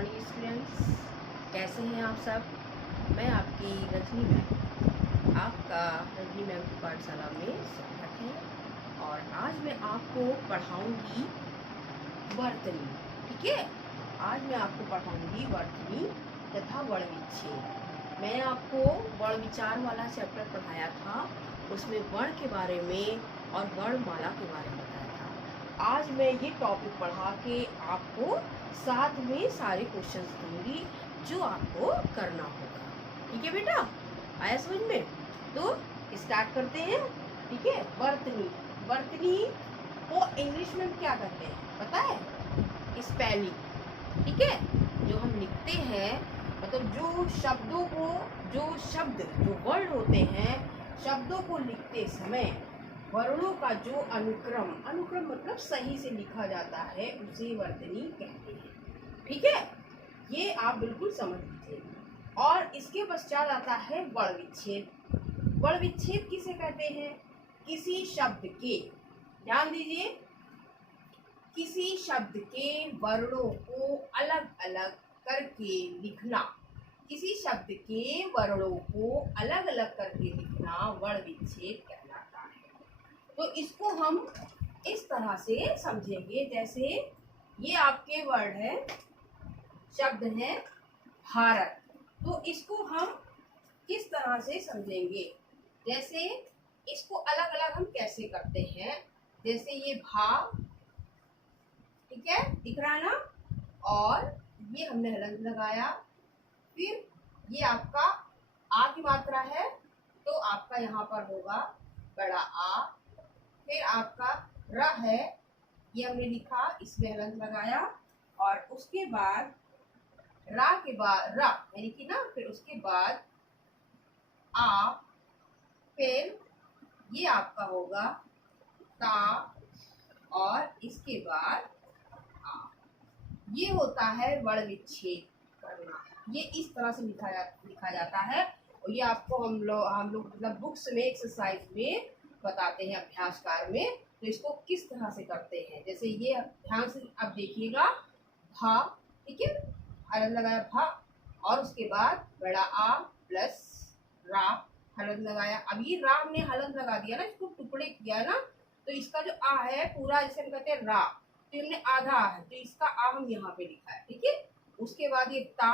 Morning students, कैसे हैं आप सब। मैं आपकी रजनी मैम, आपका रजनी मैम की पाठशाला में स्वागत है। और आज मैं आपको पढ़ाऊंगी वर्तनी। ठीक है, आज मैं आपको पढ़ाऊंगी वर्तनी तथा वर्णविच्छेद। मैंने आपको वर्ण विचार वाला चैप्टर पढ़ाया था, उसमें वर्ण के बारे में और वर्णमाला के बारे में बताया था। आज मैं ये टॉपिक पढ़ा के आपको साथ में सारे क्वेश्चंस दूंगी जो आपको करना होगा। ठीक है बेटा, आया समझ में? तो स्टार्ट करते हैं। ठीक है, वर्तनी। वर्तनी को इंग्लिश में क्या कहते हैं पता है? स्पेलिंग। ठीक है, जो हम लिखते हैं, मतलब जो शब्दों को, जो वर्ड होते हैं, शब्दों को लिखते समय वर्णों का जो अनुक्रम मतलब सही से लिखा जाता है, उसे वर्तनी कहते हैं। ठीक है, ये आप बिल्कुल समझ लीजिए। और इसके पश्चात आता है वर्ण विच्छेद। वर्ण विच्छेद किसे कहते हैं? किसी शब्द के, ध्यान दीजिए, किसी शब्द के वर्णों को अलग अलग करके लिखना। किसी शब्द के वर्णों को अलग अलग करके लिखना वर्ण विच्छेद कहलाता है। तो इसको हम इस तरह से समझेंगे, जैसे ये आपके वर्ड है, शब्द है भारत, तो इसको हम किस तरह से समझेंगे? जैसे इसको अलग अलग हम कैसे करते हैं, जैसे ये भा, ठीक है, दिख रहा है ना, और ये हमने हलंत लगाया। फिर ये आपका आ की मात्रा है, तो आपका यहाँ पर होगा बड़ा आ। फिर आपका र है, ये हमने लिखा, इसमें हलंत लगाया। और उसके बाद रा के बाद रा यानी कि ना, फिर उसके बाद आ, फिर ये आपका होगा ता, और इसके बाद आ। ये होता है वर्ण विच्छेद करना। ये इस तरह से लिखा जाता है। और ये आपको हम लोग मतलब बुक्स में एक्सरसाइज में बताते हैं, अभ्यासकार में। तो इसको किस तरह से करते हैं, जैसे ये ध्यान से अब देखिएगा, भा, ठीक है, हलंत लगाया भा, और उसके बाद बड़ा आ प्लस रा, हलंत लगाया। अब ये रा हमने हलंत लगा दिया ना, इसको टुकड़े किया ना, तो इसका जो आ है पूरा, जैसे हम कहते हैं रा, तो हमने आधा आ है, तो इसका आ हम यहाँ पे लिखा है। ठीक है, उसके बाद ये ता,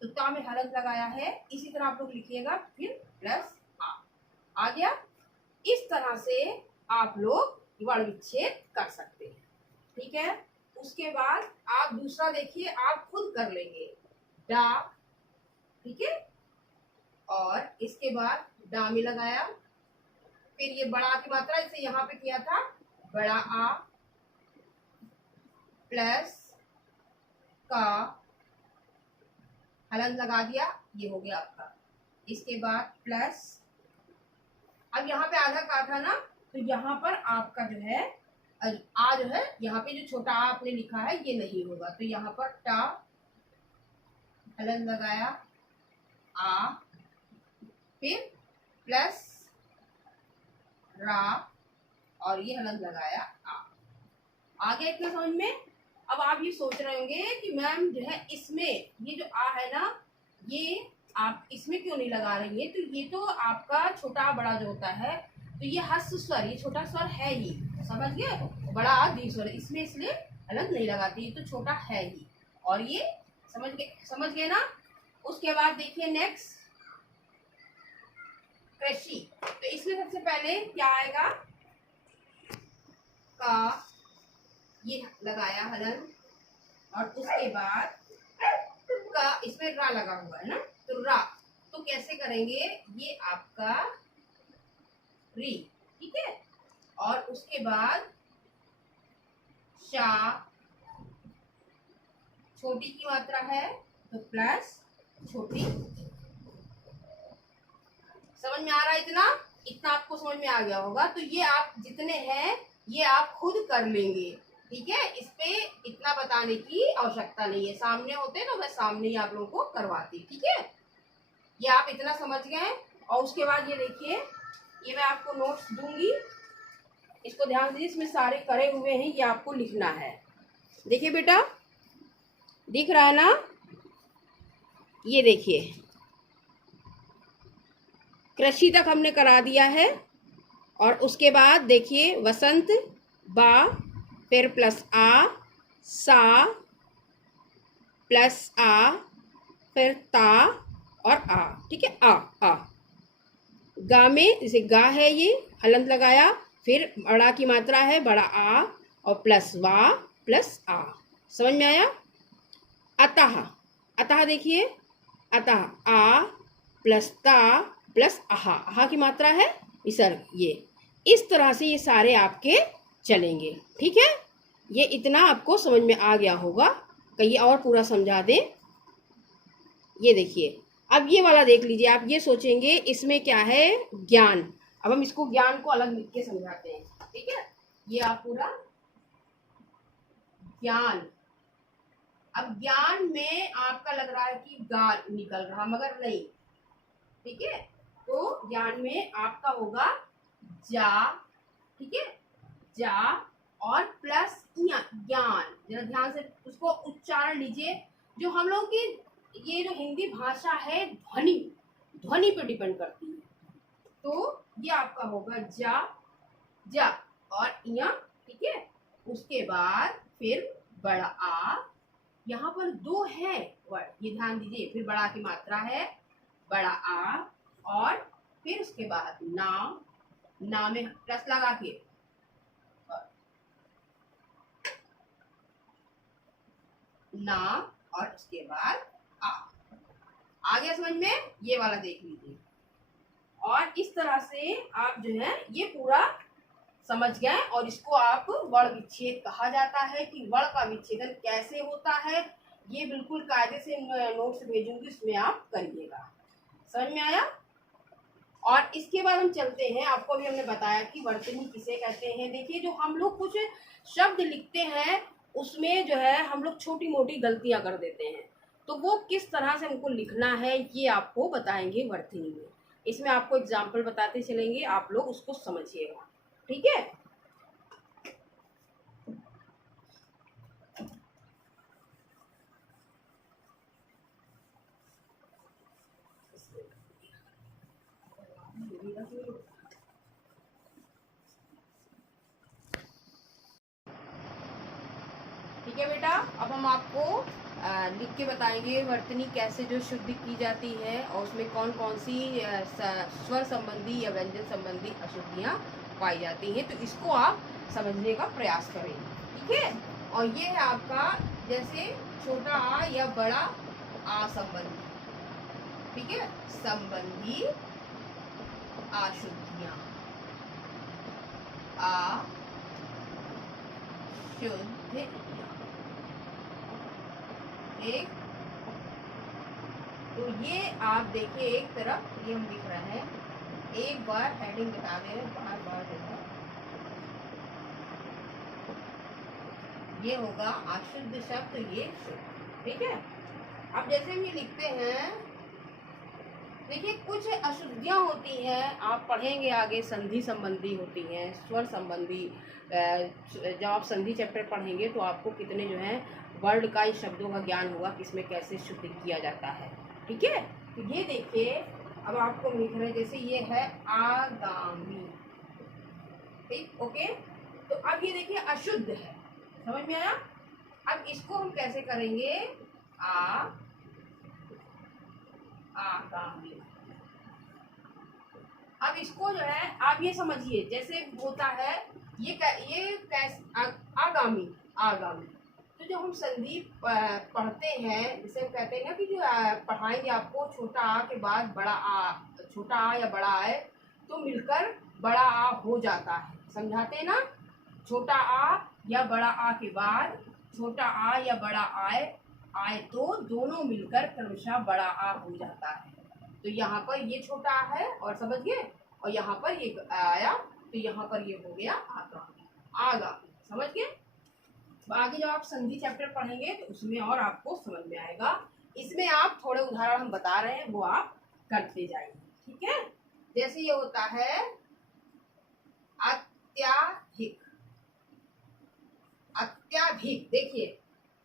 तो ता में हलंत लगाया है, इसी तरह आप लोग लिखिएगा, फिर प्लस आ गया। इस तरह से आप लोग वर्ण विच्छेद कर सकते हैं। ठीक है, उसके बाद आप दूसरा देखिए, आप खुद कर लेंगे, डा, ठीक है, और इसके बाद डा में लगाया। फिर ये बड़ा की मात्रा, जैसे यहाँ पे किया था, बड़ा आ प्लस का, हलंत लगा दिया, ये हो गया आपका। इसके बाद प्लस, अब यहाँ पे आधा का था ना, तो यहाँ पर आपका जो है आ, जो है यहाँ पे जो छोटा आ आपने लिखा है, ये नहीं होगा, तो यहाँ पर टा, हलंत लगाया आ, फिर प्लस रा, और ये हलंत लगाया आ गया। इतना समझ में? अब आप ये सोच रहे होंगे कि मैम जो है इसमें ये जो आ है ना, ये आप इसमें क्यों नहीं लगा रही है? तो ये तो आपका छोटा बड़ा जो होता है, तो ये हस्व स्वर, ये छोटा स्वर है ही, समझ गए? बड़ा दीर्घ स्वर, इसमें इसलिए हलंत नहीं लगाती, ये तो छोटा है ही। और ये समझ गए ना? उसके बाद देखिए नेक्स्ट कृषि, तो इसमें सबसे पहले क्या आएगा? का, ये लगाया हलंत, और उसके बाद का, इसमें रा लगा हुआ है ना, तो रा, तो कैसे करेंगे? ये आपका री, ठीक है, और उसके बाद शा, छोटी की मात्रा है, तो प्लस छोटी। समझ में आ रहा है? इतना आपको समझ में आ गया होगा। तो ये आप जितने हैं ये आप खुद कर लेंगे। ठीक है, इस पे इतना बताने की आवश्यकता नहीं है, सामने होते ना, मैं सामने ही आप लोगों को करवाती। ठीक है, ये आप इतना समझ गए। और उसके बाद ये देखिए, ये मैं आपको नोट्स दूंगी, इसको ध्यान दीजिए, इसमें सारे करे हुए हैं, ये आपको लिखना है। देखिए बेटा, दिख रहा है ना, ये देखिए कृषि तक हमने करा दिया है। और उसके बाद देखिए वसंत बा, फिर प्लस आ, सा प्लस आ, फिर ता और आ। ठीक है, आ गा में जैसे गा है ये हलंत लगाया, फिर बड़ा की मात्रा है बड़ा आ और प्लस वा प्लस आ। समझ में आया? अतः, अतः देखिए अतः आ प्लस ता प्लस आहा, आहा की मात्रा है विसर्ग। ये इस तरह से ये सारे आपके चलेंगे। ठीक है, ये इतना आपको समझ में आ गया होगा। कहिए और पूरा समझा दें। ये देखिए अब ये वाला देख लीजिए, आप ये सोचेंगे इसमें क्या है, ज्ञान। अब हम इसको ज्ञान को अलग लिख के समझाते हैं। ठीक है, ये आप पूरा ज्ञान। अब ज्ञान में आपका लग रहा है कि गा निकल रहा, मगर नहीं। ठीक है, तो ज्ञान में आपका होगा जा। ठीक है, जा और प्लस ज्ञान। जरा ध्यान से उसको उच्चारण लीजिए। जो हम लोग की ये जो हिंदी भाषा है ध्वनि, ध्वनि पे डिपेंड करती है। तो ये आपका होगा जा, जा और इया। ठीक है, उसके बाद फिर बड़ा आ। यहाँ पर दो है वर्ड, ये ध्यान दीजिए। फिर बड़ा की मात्रा है बड़ा आ और फिर उसके बाद ना, ना में प्लस लगा के ना और उसके बाद आ गया समझ में? ये वाला देख लीजिए। और इस तरह से आप जो है ये पूरा समझ गए। और इसको आप वर्ण विच्छेद कहा जाता है कि वर्ण का विच्छेदन कैसे होता है। ये बिल्कुल कायदे से नोट्स भेजूंगी, उसमें आप करिएगा। समझ में आया? और इसके बाद हम चलते हैं, आपको भी हमने बताया कि वर्तनी किसे कहते हैं। देखिए जो हम लोग कुछ शब्द लिखते हैं उसमें जो है हम लोग छोटी मोटी गलतियां कर देते हैं, तो वो किस तरह से हमको लिखना है ये आपको बताएंगे वर्तनी में। इसमें आपको एग्जाम्पल बताते चलेंगे, आप लोग उसको समझिएगा। ठीक है, ठीक है बेटा। अब हम आपको लिख के बताएंगे वर्तनी कैसे जो शुद्ध की जाती है और उसमें कौन कौन सी स्वर संबंधी या व्यंजन संबंधी अशुद्धियाँ पाई जाती हैं। तो इसको आप समझने का प्रयास करें। ठीक है, और ये है आपका जैसे छोटा आ या बड़ा आ संबंधी। ठीक है, संबंधी अशुद्धियाँ, आ शुद्ध एक। तो ये आप देखिए एक तरफ ये हम लिख रहे हैं, एक बार हेडिंग बता दे रहे, बार बार देखो। ये होगा अशुद्ध शब्द, ये शुद्ध। ठीक है, अब जैसे हम ये लिखते हैं, देखिए कुछ अशुद्धियां होती हैं, आप पढ़ेंगे आगे संधि संबंधी होती हैं, स्वर संबंधी। जब आप संधि चैप्टर पढ़ेंगे तो आपको कितने जो है वर्ड का, शब्दों का ज्ञान होगा किसमें कैसे शुद्ध किया जाता है। ठीक है, तो ये देखिए अब आपको लिख रहे हैं, जैसे ये है आगामी। ठीक, ओके। तो अब ये देखिए अशुद्ध है, समझ में आया? अब इसको हम कैसे करेंगे, आगामी। अब इसको जो है आप ये समझिए, जैसे होता है ये आगामी, आगामी। तो जब हम संधि पढ़ते हैं, जैसे हम कहते हैं ना कि जो पढ़ाएंगे आपको छोटा आ के बाद बड़ा आ, छोटा आ या बड़ा आए तो मिलकर बड़ा आ हो जाता है। समझाते हैं ना, छोटा आ या बड़ा आ के बाद छोटा आ या बड़ा आए, आए तो दोनों मिलकर क्रमशः बड़ा आ हो जाता है। तो यहाँ पर ये छोटा आ है और समझ गए, और यहाँ पर ये आया तो यहाँ पर ये हो गया आगामी, आगामी। समझ गए? आगे जब आप संधि चैप्टर पढ़ेंगे तो उसमें और आपको समझ में आएगा। इसमें आप थोड़े उदाहरण हम बता रहे हैं वो आप करते जाइए। ठीक है, जैसे ये होता है अत्याधिक, अत्याधिक। देखिए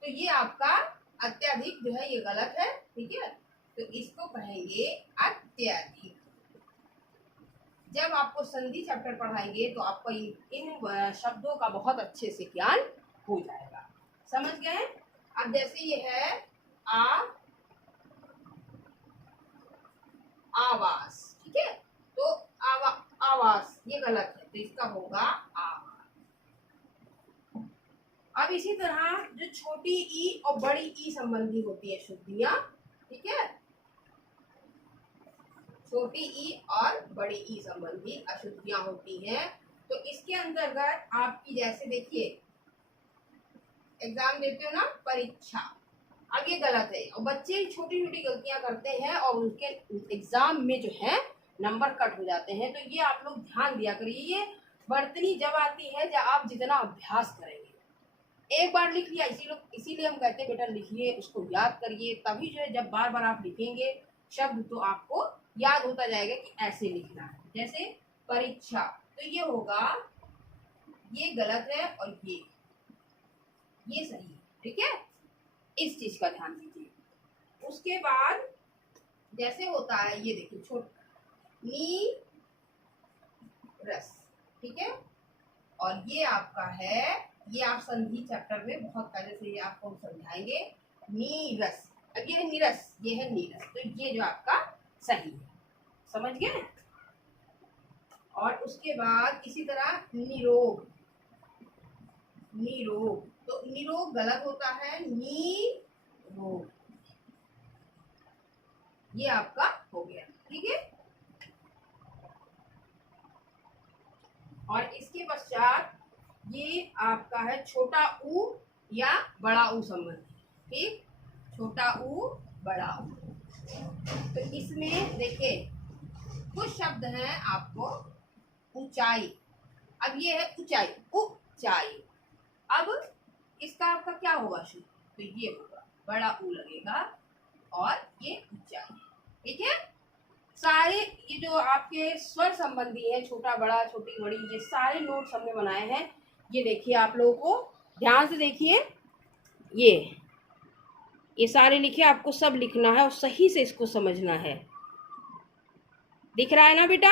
तो ये आपका अत्याधिक जो है ये गलत है। ठीक है, तो इसको कहेंगे अत्यधिक। जब आपको संधि चैप्टर पढ़ाएंगे तो आपको इन शब्दों का बहुत अच्छे से ज्ञान हो जाएगा। समझ गए? अब जैसे ये है आवास, ठीक है, तो आवास ये गलत है, तो इसका होगा आवास। अब इसी तरह जो छोटी ई और बड़ी ई संबंधी होती है शुद्धियां, ठीक है, छोटी ई और बड़ी ई संबंधी अशुद्धियां होती हैं, तो इसके अंतर्गत आपकी जैसे देखिए एग्जाम देते हो ना, परीक्षा, अब ये गलत है और बच्चे छोटी छोटी गलतियां करते हैं और उनके एग्जाम में जो है नंबर कट हो जाते हैं। तो ये आप लोग ध्यान दिया करिए। ये वर्तनी जब आती है जब आप जितना अभ्यास करेंगे, एक बार लिख लिया इसीलिए हम कहते हैं बेटा लिखिए, उसको याद करिए, तभी जो है जब बार बार आप लिखेंगे शब्द तो आपको याद होता जाएगा कि ऐसे लिखना है। जैसे परीक्षा, तो ये होगा, ये गलत है और ये सही है, ठीक है, इस चीज का ध्यान दीजिए। उसके बाद जैसे होता है ये देखिए छोटा नी रस, ठीक है, और ये आपका है, ये आप संधि चैप्टर में बहुत पहले से ये आपको समझाएंगे, नीरस। अब ये है नीरस, ये है नीरस, तो ये जो आपका सही है। समझ गए? और उसके बाद इसी तरह निरोग, निरोग, तो निरोग गलत होता है, निरोग, ये आपका हो गया, ठीक है। और इसके पश्चात ये आपका है छोटा ऊ या बड़ा ऊ संबंधी, ठीक, छोटा ऊ बड़ा ऊ। तो इसमें देखिए कुछ शब्द हैं आपको, ऊंचाई, अब ये है ऊंचाई, ऊंचाई, अब इसका आपका क्या होगा शुद्ध, तो ये होगा बड़ा ऊ लगेगा और ये ऊंचाई, ठीक है। सारे ये जो आपके स्वर संबंधी है, छोटा बड़ा छोटी बड़ी, ये सारे नोट्स हमने बनाए हैं। ये देखिए आप लोगों को ध्यान से देखिए, ये सारे लिखे, आपको सब लिखना है और सही से इसको समझना है। दिख रहा है ना बेटा?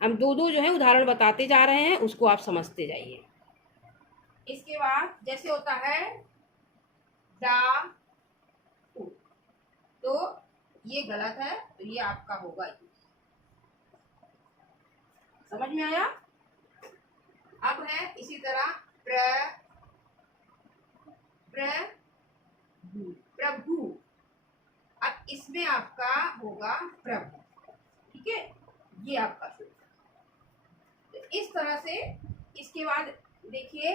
हम दो दो जो है उदाहरण बताते जा रहे हैं, उसको आप समझते जाइए। इसके बाद जैसे होता है डा, तो ये गलत है, तो ये आपका होगा, समझ में आया? अब है इसी तरह प्रभु, अब इसमें आपका होगा प्रभु, ठीक है, ये आपका शुद्ध। तो इस तरह से इसके बाद देखिए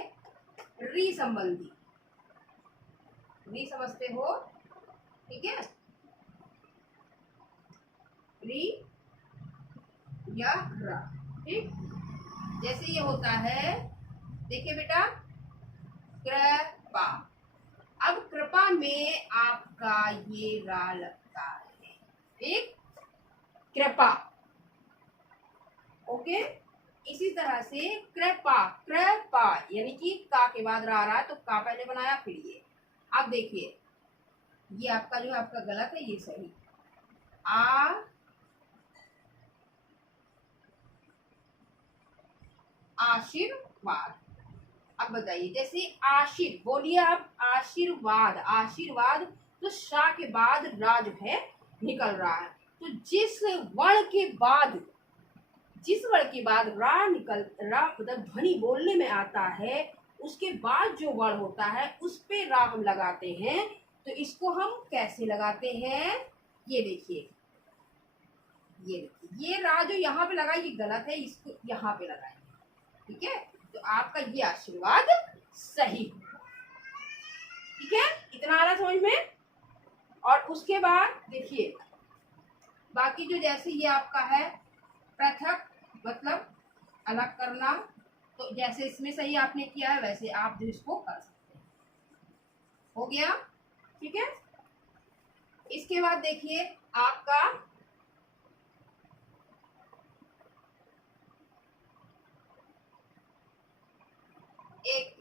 री संबंधी, री समझते हो, ठीक है, री या रा, ठीक। जैसे ये होता है, देखिए बेटा कृपा, अब कृपा में आपका ये रा लगता है, ठीक, कृपा, ओके। इसी तरह से कृपा, कृपा यानी कि का के बाद रा रहा है तो का पहले बनाया फिर ये। अब देखिए ये आपका जो आपका गलत है, ये सही, आशीर्वाद। अब बताइए जैसे आशीर, बोलिए आप आशीर्वाद, आशीर्वाद, तो शा के बाद रा जो है निकल रहा है, तो जिस वर्ण के बाद, जिस वर्ण के बाद रा मतलब ध्वनि बोलने में आता है, उसके बाद जो वर्ण होता है उस पे रा हम लगाते हैं। तो इसको हम कैसे लगाते हैं, ये देखिए, ये देखिए, ये रा जो यहाँ पे लगा ये गलत है, इसको यहाँ पे लगाएंगे, ठीक है, तो आपका ये आशीर्वाद सही, ठीक है, इतना आ रहा समझ में। और उसके बाद देखिए बाकी जो जैसे ये आपका है पृथक, मतलब अलग करना, तो जैसे इसमें सही आपने किया है वैसे आप जो इसको कर सकते हैं, हो गया, ठीक है। इसके बाद देखिए आपका एक,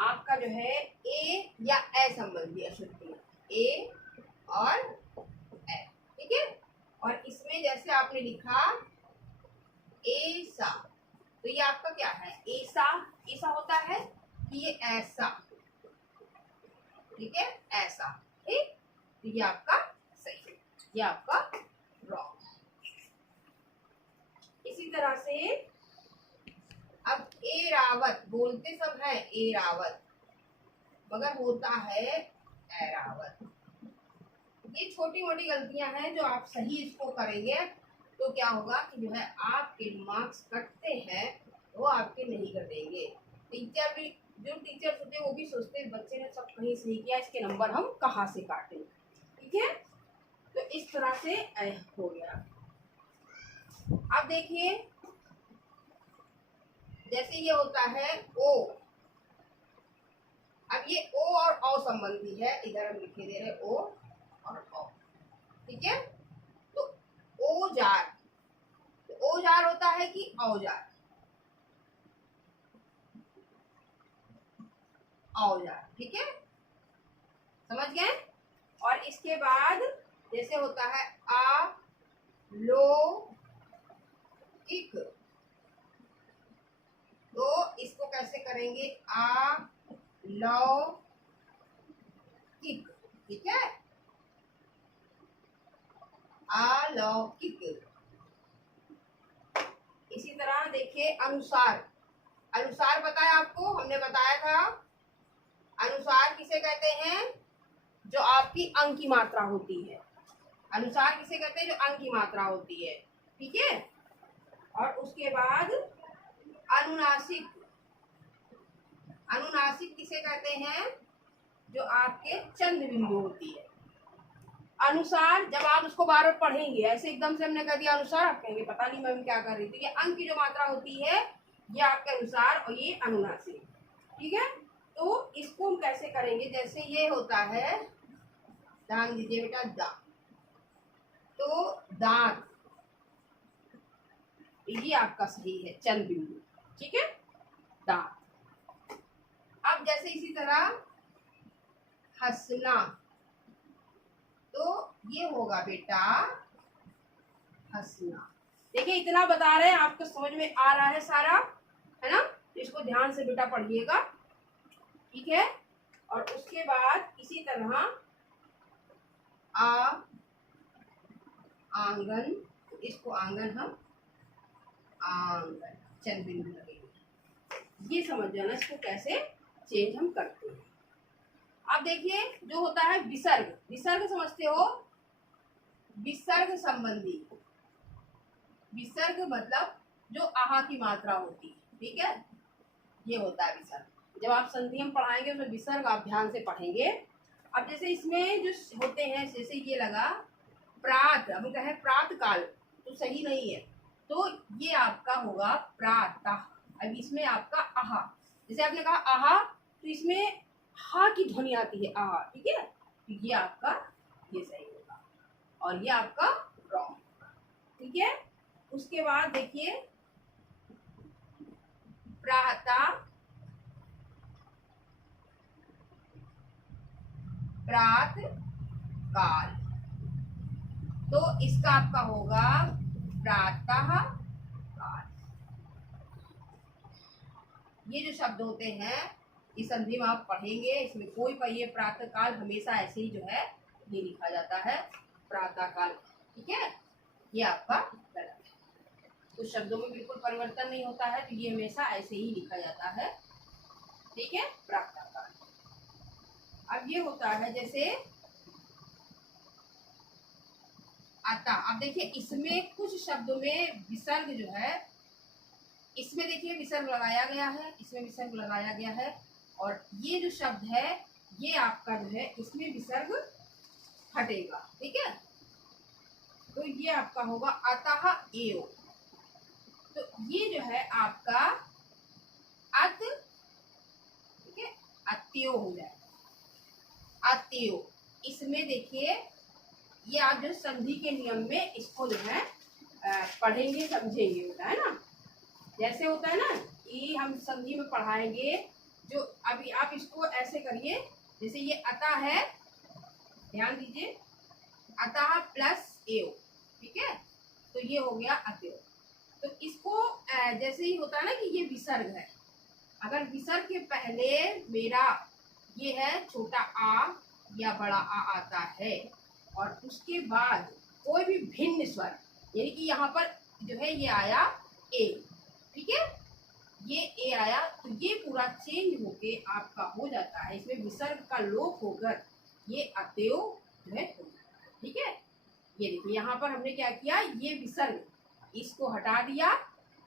आपका जो है ए या ए संबंधी अशुद्धि, ए और ए, ठीक है। और इसमें जैसे आपने लिखा ऐसा, तो ये आपका क्या है, ऐसा। ऐसा होता है कि ये ऐसा, ठीक है, ऐसा, ठीक। तो ये आपका सही, ये आपका रॉन्ग। इसी तरह से अब एरावत, बोलते सब है एरावत, मगर होता है एरावत। ये छोटी मोटी गलतियां हैं जो आप सही इसको करेंगे तो क्या होगा कि जो है आपके मार्क्स कटते हैं, वो आपके नहीं कटेंगे। टीचर भी, जो टीचर होते हैं वो भी सोचते हैं बच्चे ने सब कहीं सही किया, इसके नंबर हम कहाँ से काटें, ठीक है। तो इस तरह से हो गया। अब देखिए जैसे ये होता है ओ, अब ये ओ और औ संबंधी है, इधर हम लिखे दे रहे ओ और औ, ठीक है। तो औजार, तो औजार होता है कि औजार, औजार, ठीक है, समझ गए। और इसके बाद जैसे होता है आ लो इक, तो इसको कैसे करेंगे, आ लो किक, ठीक है, अलौकिक। इसी तरह देखिए अनुसार, अनुसार पता है आपको, हमने बताया था अनुसार किसे कहते हैं, जो आपकी अंक की मात्रा होती है। अनुसार किसे कहते हैं, जो अंक की मात्रा होती है, ठीक है। और उसके बाद अनुनासिक, अनुनासिक किसे कहते हैं, जो आपके चंद्र बिंदु होती है। अनुसार जब आप उसको बार बार पढ़ेंगे, ऐसे एकदम से हमने कह दिया अनुसार, आप कहेंगे पता नहीं मैम क्या कर रही थी। ये अंक की जो मात्रा होती है ये आपके अनुसार और ये अनुनासिक, ठीक है। तो इसको हम कैसे करेंगे, जैसे ये होता है, ध्यान दीजिए बेटा, दा, तो दांत, ये आपका सही है चंद्र बिंदु, ठीक है, दांत। अब जैसे इसी तरह हंसना, तो ये होगा बेटा हंसना। देखिए इतना बता रहे हैं, आपको समझ में आ रहा है सारा, है ना। इसको ध्यान से बेटा पढ़िएगा, ठीक है। और उसके बाद इसी तरह आंगन, इसको आंगन हम आंगन चंद्र बिंदु लगेंगे, ये समझ जाना इसको कैसे चेंज हम करते हैं। अब देखिए जो होता है विसर्ग, विसर्ग समझते हो, विसर्ग संबंधी, विसर्ग मतलब जो आहा की मात्रा होती है, ठीक है, ये होता है विसर्ग। जब आप संधि हम पढ़ाएंगे उसमें विसर्ग आप ध्यान से पढ़ेंगे। अब जैसे इसमें जो होते हैं, जैसे ये लगा प्रात, हम कहें प्रात काल, तो सही नहीं है, तो ये आपका होगा प्रातः। अब इसमें आपका आहा, जैसे आपने कहा आहा, तो इसमें हा की ध्वनि आती है, आहा, ठीक है, तो ये आपका ये सही होगा और ये आपका रॉन्ग, ठीक है। उसके बाद देखिए प्रातः, प्रात काल, तो इसका आपका होगा प्रातः काल। ये जो शब्द होते हैं इस संधि में आप पढ़ेंगे, इसमें कोई पाइए प्रातः काल हमेशा ऐसे ही जो है ये लिखा जाता है प्रातः काल, ठीक है, ये आपका गलत है। कुछ शब्दों में बिल्कुल परिवर्तन नहीं होता है, तो ये हमेशा ऐसे ही लिखा जाता है, ठीक है, प्रातः काल। अब ये होता है जैसे आता, अब देखिए इसमें कुछ शब्दों में विसर्ग जो है, इसमें देखिए विसर्ग लगाया गया है, इसमें विसर्ग लगाया गया है, और ये जो शब्द है ये आपका जो है इसमें विसर्ग हटेगा, ठीक है, तो ये आपका होगा अतः एव, तो ये जो है आपका अत, ठीक है, अत्यो हो जाएगा, अत्यो। इसमें देखिए ये आप जो संधि के नियम में इसको जो है पढ़ेंगे समझेंगे, होता है ना, जैसे होता है ना कि हम संधि में पढ़ाएंगे जो अभी आप इसको ऐसे करिए, जैसे ये अतः है, ध्यान दीजिए, अतः प्लस एव, ठीक है, तो ये हो गया अतएव। तो इसको जैसे ही होता है ना कि ये विसर्ग है, अगर विसर्ग के पहले मेरा ये है छोटा आ या बड़ा आ आता है और उसके बाद कोई भी भिन्न स्वर, यानी कि यहाँ पर जो है ये आया ए, ठीक है, ये ए आया, तो ये पूरा चेंज होके आपका हो जाता है, इसमें विसर्ग का लोप होकर ये अतएव जो है हो जाता है, ठीक है। ये देखिए यहाँ पर हमने क्या किया, ये विसर्ग इसको हटा दिया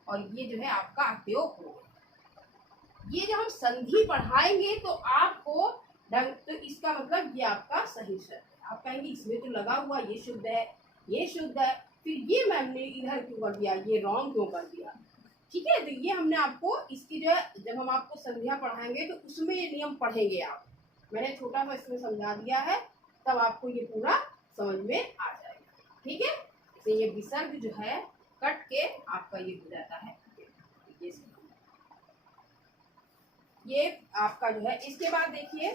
और ये जो है आपका अतएव हो गया। ये जब हम संधि पढ़ाएंगे तो आपको तो इसका मतलब ये आपका सही शब्द है। आप कहेंगे इसमें तो लगा हुआ ये शुद्ध है, ये शुद्ध है, फिर ये मैम ने इधर क्यों कर दिया, ये रॉन्ग क्यों कर दिया, ठीक है। तो ये हमने आपको इसकी जो है, जब हम आपको संधियाँ पढ़ाएंगे तो उसमें ये नियम पढ़ेंगे आप, मैंने छोटा सा इसमें समझा दिया है, तब आपको ये पूरा समझ में आ जाएगा, ठीक है। तो ये विसर्ग जो है कट के आपका ये हो जाता है, ये आपका जो है। इसके बाद देखिए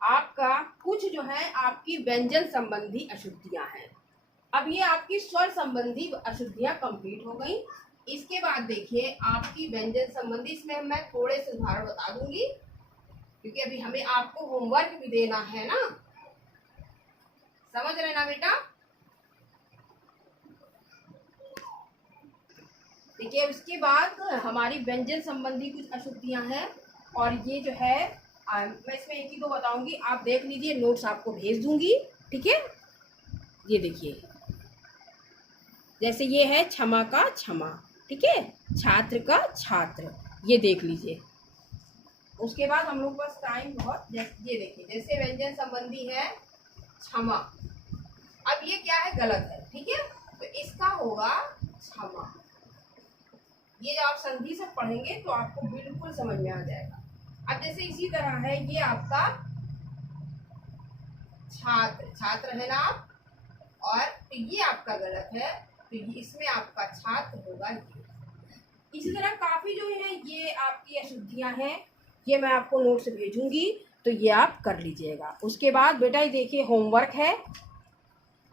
आपका कुछ जो है आपकी व्यंजन संबंधी अशुद्धियां हैं। अब ये आपकी स्वर संबंधी अशुद्धियां कंप्लीट हो गई। इसके बाद देखिए आपकी व्यंजन संबंधी, इसमें मैं थोड़े से उदाहरण बता दूंगी क्योंकि अभी हमें आपको होमवर्क भी देना है ना, समझ रहे ना बेटा। देखिए उसके बाद हमारी व्यंजन संबंधी कुछ अशुद्धियां हैं और ये जो है मैं इसमें एक ही दो बताऊंगी, आप देख लीजिए, नोट्स आपको भेज दूंगी, ठीक है। ये देखिए जैसे ये है क्षमा का क्षमा, ठीक है, छात्र का छात्र, ये देख लीजिए। उसके बाद हम लोग पास टाइम बहुत, ये देखिए जैसे व्यंजन संबंधी है क्षमा, अब ये क्या है, गलत है, ठीक है, तो इसका होगा क्षमा। ये जब आप संधि से पढ़ेंगे तो आपको बिल्कुल समझ में आ जाएगा। अब जैसे इसी तरह है ये आपका छात्र, छात्र है ना आप, और तो ये आपका गलत है, तो ये इसमें आपका छात्र होगा ये। इसी तरह काफी जो है ये आपकी अशुद्धियां हैं, ये मैं आपको नोट से भेजूंगी, तो ये आप कर लीजिएगा। उसके बाद बेटा ये देखिए होमवर्क है,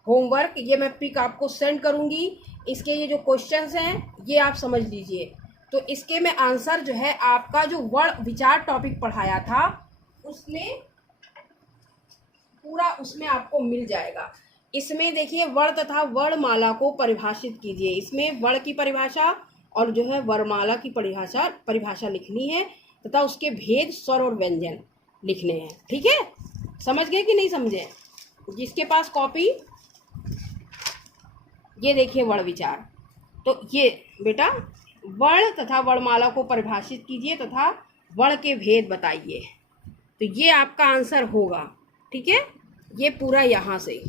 होमवर्क ये मैं पिक आपको सेंड करूंगी, इसके ये जो क्वेश्चंस हैं ये आप समझ लीजिए। तो इसके में आंसर जो है आपका जो वर्ण विचार टॉपिक पढ़ाया था उसमें पूरा उसमें आपको मिल जाएगा। इसमें देखिए वर्ण तथा वर्णमाला को परिभाषित कीजिए, इसमें वर्ण की परिभाषा और जो है वर्णमाला की परिभाषा लिखनी है तथा उसके भेद, स्वर और व्यंजन लिखने हैं, ठीक है। समझ गए कि नहीं समझे? जिसके पास कॉपी, ये देखिए वर्ण विचार, तो ये बेटा वर्ण तथा वर्णमाला को परिभाषित कीजिए तथा वर्ण के भेद बताइए, तो ये आपका आंसर होगा, ठीक है। ये पूरा यहाँ से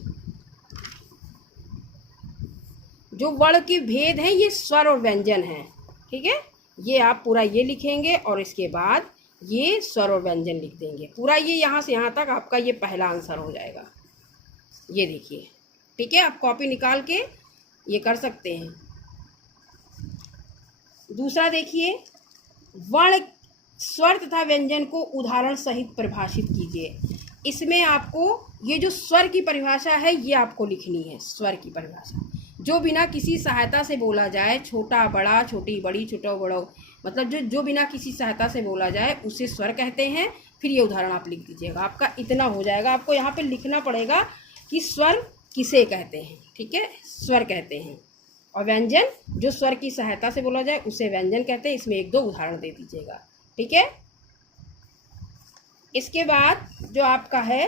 जो वर्ण के भेद हैं ये स्वर और व्यंजन हैं, ठीक है, ये आप पूरा ये लिखेंगे और इसके बाद ये स्वर और व्यंजन लिख देंगे पूरा, ये यहाँ से यहाँ तक आपका ये पहला आंसर हो जाएगा। ये देखिए, ठीक है, आप कॉपी निकाल के ये कर सकते हैं। दूसरा देखिए वर्ण, स्वर तथा व्यंजन को उदाहरण सहित परिभाषित कीजिए। इसमें आपको ये जो स्वर की परिभाषा है ये आपको लिखनी है। स्वर की परिभाषा जो बिना किसी सहायता से बोला जाए, छोटा बड़ा, छोटी बड़ी, छोटा बड़ा, मतलब जो बिना किसी सहायता से बोला जाए उसे स्वर कहते हैं। फिर ये उदाहरण आप लिख दीजिएगा, आपका इतना हो जाएगा। आपको यहाँ पे लिखना पड़ेगा कि स्वर किसे कहते हैं, ठीक है, स्वर कहते हैं, और व्यंजन जो स्वर की सहायता से बोला जाए उसे व्यंजन कहते हैं। इसमें एक दो उदाहरण दे दीजिएगा, ठीक है। इसके बाद जो आपका है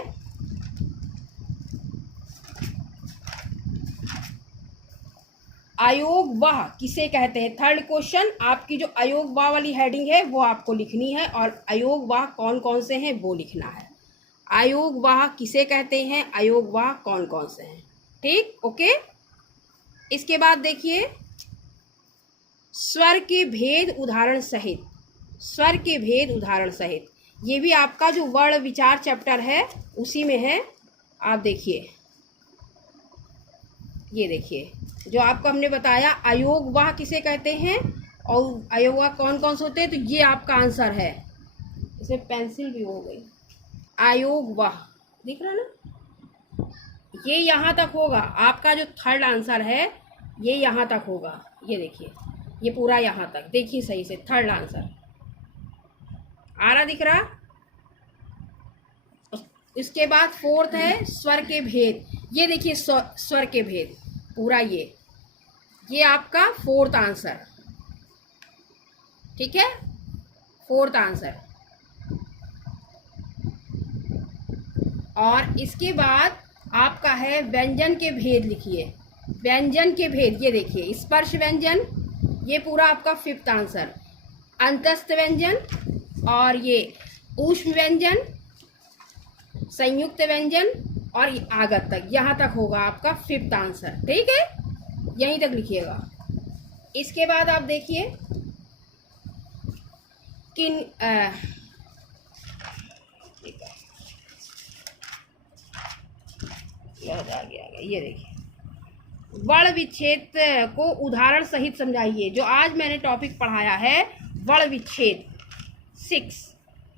अयोग वाह किसे कहते हैं, थर्ड क्वेश्चन, आपकी जो अयोग वाह वाली हेडिंग है वो आपको लिखनी है और अयोग वाह कौन कौन से हैं वो लिखना है। अयोग वाह किसे कहते हैं, अयोग वाह कौन कौन से हैं, ठीक, ओके। इसके बाद देखिए स्वर के भेद उदाहरण सहित, स्वर के भेद उदाहरण सहित, ये भी आपका जो वर्ण विचार चैप्टर है उसी में है। आप देखिए, ये देखिए जो आपको हमने बताया अयोग वाह किसे कहते हैं, और अयोवा कौन कौन से होते हैं, तो ये आपका आंसर है। इसमें पेंसिल भी हो गई। आयोग वाह, दिख रहा ना, ये यहाँ तक होगा आपका जो थर्ड आंसर है, ये यहाँ तक होगा। ये देखिए, ये पूरा यहाँ तक देखिए सही से, थर्ड आंसर आ रहा, दिख रहा। इसके बाद फोर्थ है स्वर के भेद। ये देखिए स्वर के भेद पूरा, ये आपका फोर्थ आंसर, ठीक है, फोर्थ आंसर। और इसके बाद आपका है व्यंजन के भेद, लिखिए व्यंजन के भेद। ये देखिए स्पर्श व्यंजन, ये पूरा आपका फिफ्थ आंसर। अंतस्थ व्यंजन, और ये ऊष्म व्यंजन, संयुक्त व्यंजन, और आगत तक, यहाँ तक होगा आपका फिफ्थ आंसर, ठीक है, यहीं तक लिखिएगा। इसके बाद आप देखिए किन आ गया, ये देखिए वर्ण विच्छेद को उदाहरण सहित समझाइए। जो आज मैंने टॉपिक पढ़ाया है वर्ण विच्छेद 6,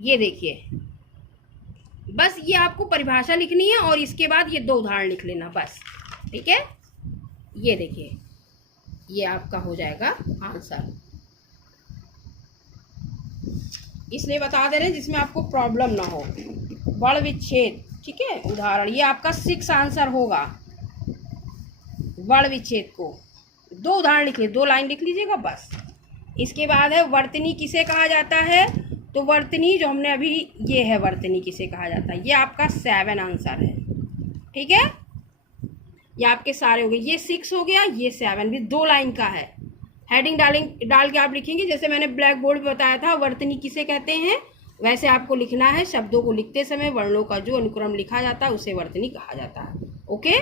ये देखिए, बस ये आपको परिभाषा लिखनी है और इसके बाद ये 2 उदाहरण लिख लेना बस, ठीक है। ये देखिए, ये आपका हो जाएगा आंसर, इसलिए बता दे रहे हैं जिसमें आपको प्रॉब्लम ना हो। वर्ण विच्छेद, ठीक है, उदाहरण, ये आपका 6 आंसर होगा। वर्ण विच्छेद को 2 उदाहरण लिख लीजिए, 2 लाइन लिख लीजिएगा बस। इसके बाद है वर्तनी किसे कहा जाता है, तो वर्तनी जो हमने अभी, ये है वर्तनी किसे कहा जाता है, ये आपका 7 आंसर है, ठीक है। ये आपके सारे हो गए, ये 6 हो गया, ये 7 भी 2 लाइन का है। हेडिंग डाल के आप लिखेंगे, जैसे मैंने ब्लैक बोर्ड पे बताया था वर्तनी किसे कहते हैं, वैसे आपको लिखना है। शब्दों को लिखते समय वर्णों का जो अनुक्रम लिखा जाता है उसे वर्तनी कहा जाता है, ओके।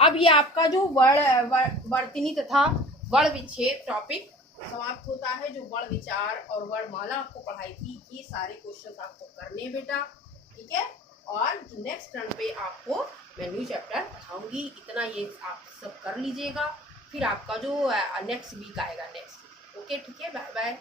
अब ये आपका जो वर्तनी तथा वर्ण विच्छेद टॉपिक समाप्त होता है। जो वर्ण विचार और वर्णमाला आपको पढ़ाई थी, ये सारे क्वेश्चन आपको करने बेटा, ठीक है। और नेक्स्ट टर्न पे आपको मैं न्यू चैप्टर पढ़ाऊंगी, इतना ये आप सब कर लीजिएगा। फिर आपका जो नेक्स्ट वीक आएगा, नेक्स्ट, ओके, ठीक है, बाय बाय।